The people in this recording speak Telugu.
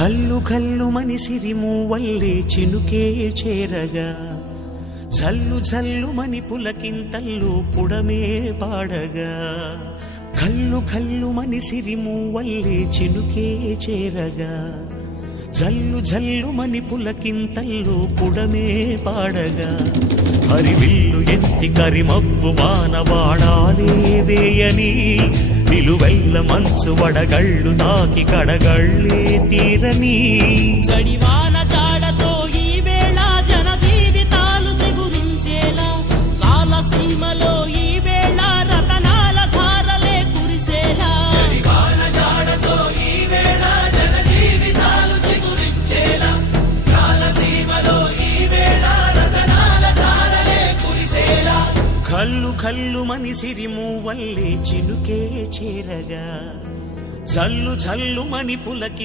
కల్లు కల్లు మనిసిరి మూవల్లే చినుకే చేరగా. జల్లు జల్లు మని పులకింతల్లు పుడమే పాడగా. కల్లు కల్లు మనిసిరి మూవల్లే చినుకే చేరగా. జల్లు జల్లు మని పులకింతల్లు పుడమే పాడగా. హరివిల్లు ఎత్తి కరిమబ్బు వానవాడాలే వేయని నిలువెల్ల మంచు వడగళ్ళు తాకి కడగళ్ళే తీరని జడివాన కల్లు కల్లు మనిసిరి మూవల్లే చినుకే చేరగా. జల్లు జల్లు మని పులకి